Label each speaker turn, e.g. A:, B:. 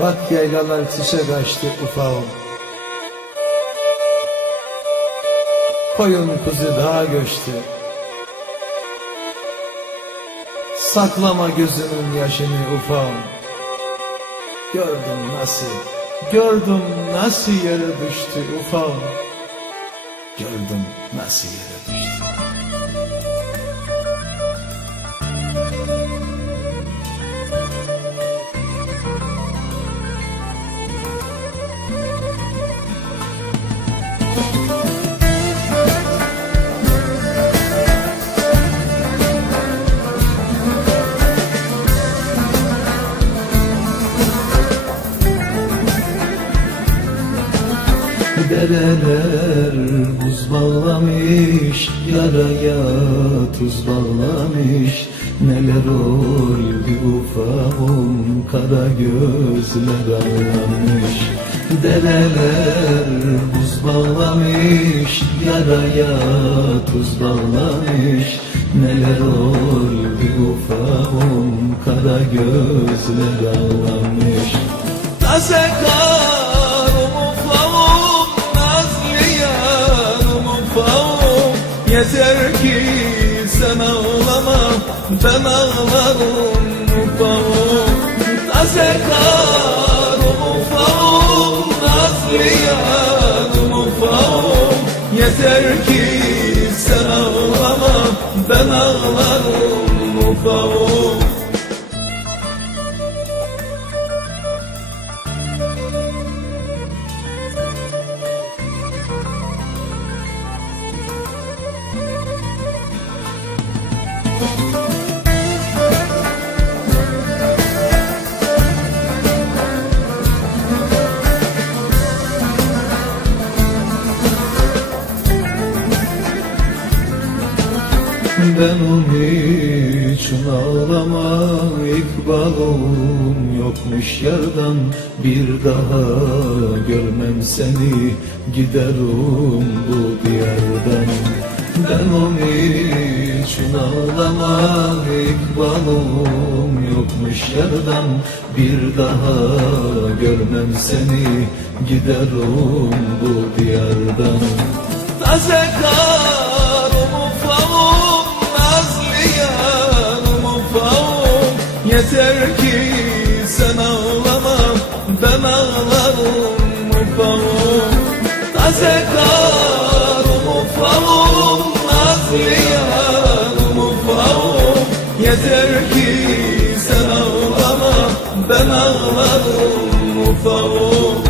A: Bak yaylalar çiçek açtı ufağım. Koyun kuzu dağa göçtü. Saklama gözünün yaşını ufağım. Gördüm nasıl, gördüm nasıl yere düştü ufağım. Gördüm nasıl yere düştü
B: Dereler buz bağlamış Yaraya tuz bağlamış. Neler oldu ufağım Kara gözler ağlamış Dereler buz bağlamış Yaraya tuz bağlamış. Neler oldu ufağım Kara gözler ağlamış.
C: Taze karım ufağım Nazlı yarım ufağım. Yeter ki sen ağlama Ben ağlarım ufağım. Taze karım Ben ağlarım ufağım
B: Ben onun için ağlama ikbalım yokmuş yardan Bir daha görmem seni giderim bu diyardan. Ben onun için ağlama ikbalım yokmuş yardan Bir daha görmem seni giderim bu diyardan.
C: Taze karım ufağım Taze karım ufağım Nazlı yanım ufağım Yeter ki sen ağlama Ben ağlarım ufağım